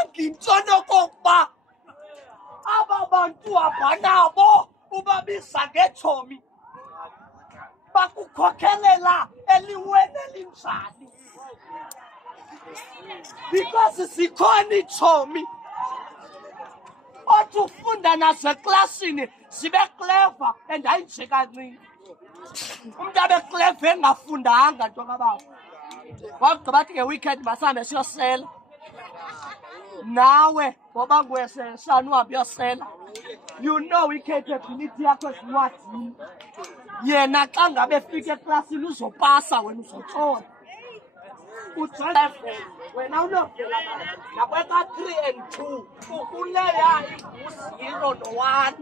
Ujonge intsono kokuba aba bantu abanabo ubabisa ngeetshomi bakukhokhelela eliweni elinjani. Because zikhona iitshomi othi ufunda naseklasini zibe clever and ayinje kancinci. Umntu abe clever engafundanga nto kabawo. Wagqiba athi nge-weekend masihambe siyosela. Nawe ngoba nguweseshana uhambe uyosela. You know i-capability yakho ezincwadini. Yena xa ngabe efika eklasini uzopasa wena uzotshona. Ujonge wena unovela nakweka 3 and 2 ukuleya ngu-0 no-1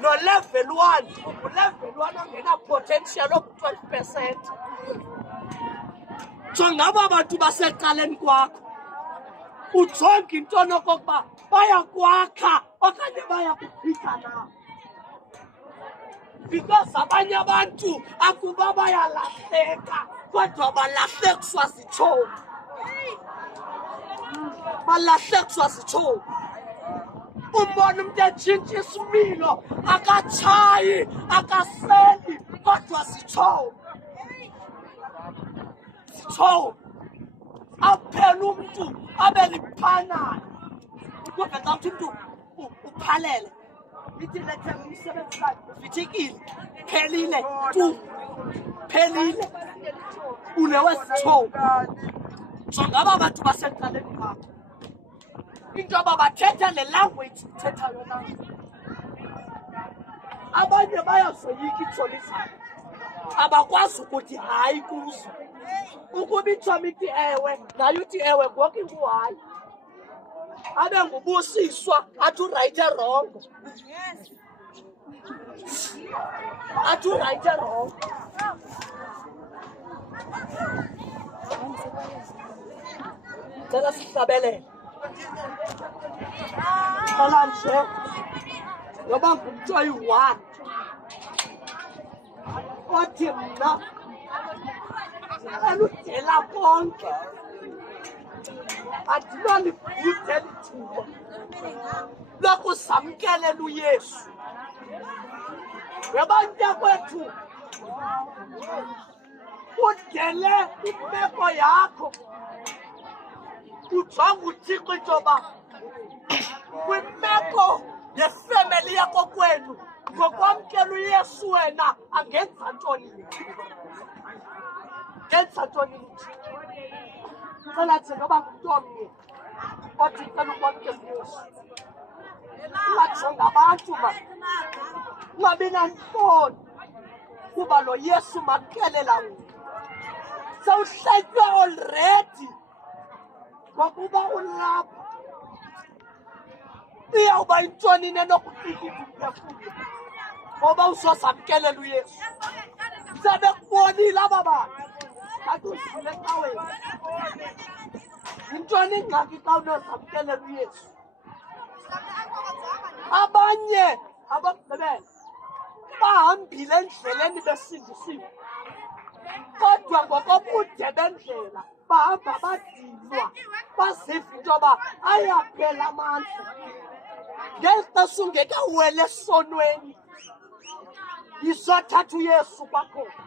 no-level 1 ulevel 1 ongena-potential oku-12%. Jonga aba bantu basecaleni kwakho ujonge intoni okokuba bayakwakha okanye bayakuphika na. Because abanye abantu akuba bayalahleka kodwa balahlekiswa zitshomi. Balahlekiswa zitshomi. Umbona umntu etshintsha isimilo akatshayi akaseli kodwa zitshomi. Zitshomi. Aphela umntu abe liphanayo. Ukuve xa uthi umntu uphalele lithi lethe umsebenzi wakhe ufithekile phelile tu phelile unewesitshomi. Jonga aba bantu basecaleni kwakho into yoba bathetha le language uthethayo na. Abanye bayazoyika iitshomi zabo abakwazi ukuthi hayi kuzo. Ukuba itshomi ithi ewe nayo uthi ewe ngoku inguhayi. Abe ngubusiswa athi urayithe rongo. Athi urayithe rongo. Cela sihlabelele. Cela nje ngoba ngumntu oyi-1 othi mna eludela konke andinolibhuda eli thuba lokuzamkelela uYesu. Ngoba mntakwethu udele imeko yakho ujonge uThixo into yoba kwimeko yefemeli yakho kwenu ngokwamkela uYesu wena angenza ntoni. Ngenza ntoni. Cela nje noba ngumntu omnye othi cela ukwamkela uYesu. Ungajonga abantu ma. Ungabi nantloni kuba lo Yesu mamkelela wena. Sewuhletywe already ngokuba ulapha. Iyawuba yintoni nenokufika umphefumlo ngoba uzozamkelela uYesu. Sebekubonile aba bantu kanti uzile ecaweni. Yintoni ingxaki xa unozamkelela uYesu? Abanye abakugqibela bahambile endleleni besindisiwe kodwa ngokobude bendlela bahamba badinwa baziva into yoba ayaphela amandla. Ngeli xesha ungekaweli esonweni yizothatha uYesu kwakhona.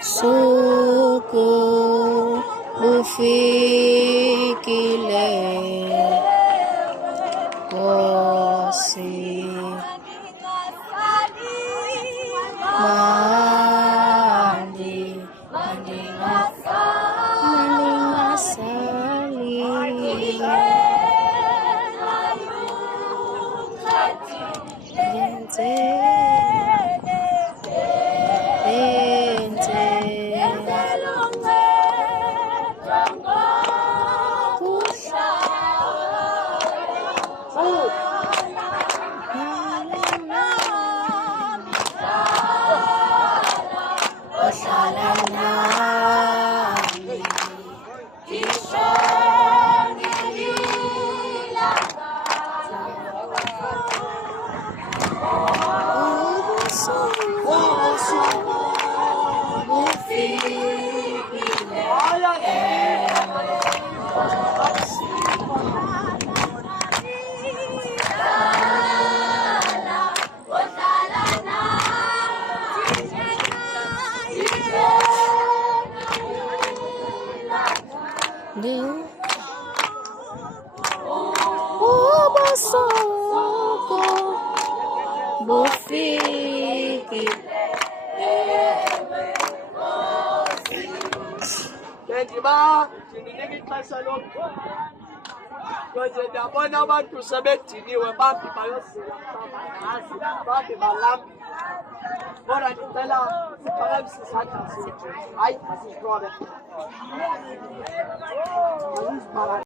Suku lufikile Nkosi mandingasali Bufiki. Bendiba, ndinike ixesha lokho. Because ndiyabona abantu sebediniwe bambi bayosila mhlawumbi bambi balambi. Kodwa ndicela siphakamise isandla sethu. Hayi, masizikrobe.